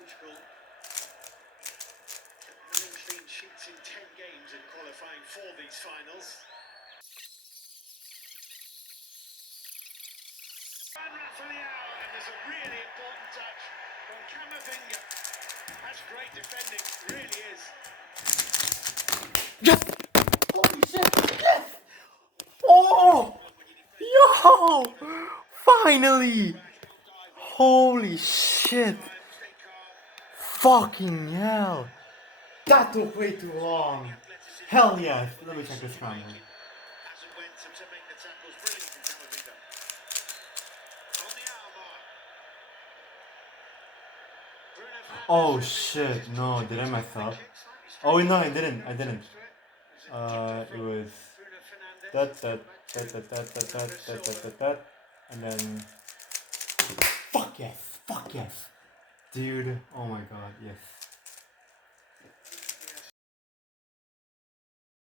Portugal having clean sheets in 10 games in qualifying for these finals. And there's a really important touch from Camavinga. That's great defending, really is. Yes! Holy shit! Yes! Oh! Yo! Finally! Holy shit! Fucking hell! That took way too long! Hell yes! Let me check this camera. Oh shit, no, did I mess up? Oh no, I didn't. It was that, and then fuck yes, dude. Oh my god, yes.